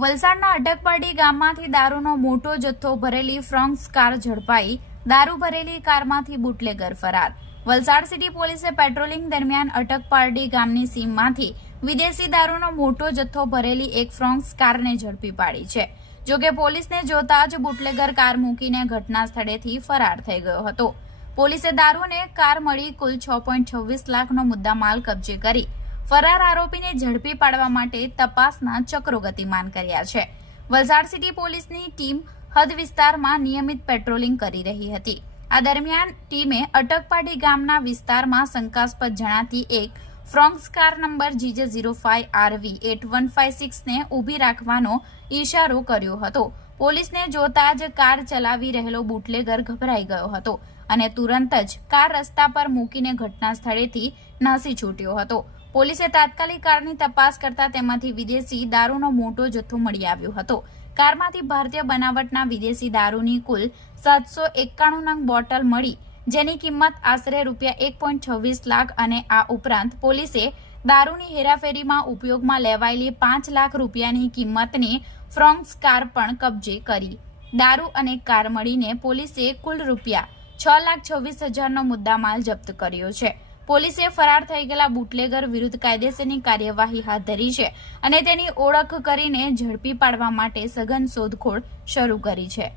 વલસાડના અટકપાડી ગામમાંથી દારૂનો મોટો જથ્થો ભરેલી ફ્રોન્ક્સ કાર ઝડપાઈ. દારૂ ભરેલી કારમાંથી બુટલેગર ફરાર. વલસાડ સિટી પોલીસે પેટ્રોલિંગ દરમિયાન અટકપારડી ગામની સીમમાંથી વિદેશી દારૂનો મોટો જથ્થો ભરેલી એક ફ્રોન્ક્સ કારને ઝડપી પાડી છે. જોકે પોલીસને જોતા જ બુટલેગર કાર મૂકીને ઘટના સ્થળેથી ફરાર થઈ ગયો હતો. પોલીસે દારૂને કાર મળી કુલ છ પોઈન્ટ છવ્વીસ લાખનો મુદ્દામાલ કબજે કરી ફરાર આરોપીને ઝડપી પાડવા માટે તપાસના ચક્રો ગતિમાન કર્યા છે. વલસાડ સિટી પોલીસની ટીમ હદ વિસ્તારમાં નિયમિત પેટ્રોલિંગ કરી રહી હતી. આ દરમિયાન ટીમે અટકપાડી ગામના વિસ્તારમાં શંકાસ્પદ જણાતી એક Fronx car number GJ zero five RV eight one five સિક્સને ઊભી રાખવાનો ઈશારો કર્યો હતો. પોલીસને જોતા જ કાર ચલાવી રહેલો બુટલેગર ગભરાઈ ગયો હતો અને તુરંત જ કાર રસ્તા પર મૂકીને ઘટના સ્થળેથી નાસી છૂટ્યો હતો. પોલીસે તાત્કાલિક કારની તપાસ કરતા તેમાંથી વિદેશી દારૂનો મોટો જથ્થો મળી આવ્યો હતો. કારમાંથી ભારતીય બનાવટના વિદેશી દારૂની કુલ સાતસો એકાણું નંગ બોટલ મળી, જેની કિંમત આશરે રૂપિયા એક પોઈન્ટ છવ્વીસ લાખ અને આ ઉપરાંત પોલીસે દારૂની હેરાફેરીમાં ઉપયોગમાં લેવાયેલી પાંચ લાખ રૂપિયાની કિંમતની ફ્રોન્ક્સ કાર પણ કબજે કરી. દારૂ અને કાર મળીને પોલીસે કુલ રૂપિયા છ લાખ છવ્વીસ હજારનો મુદ્દામાલ જપ્ત કર્યો છે. પોલીસે ફરાર થઈ ગયેલા બુટલેગર વિરુદ્ધ કાયદેસરની કાર્યવાહી હાથ ધરી છે અને તેની ઓળખ કરીને ઝડપી પાડવા માટે સઘન શોધખોળ શરૂ કરી છે.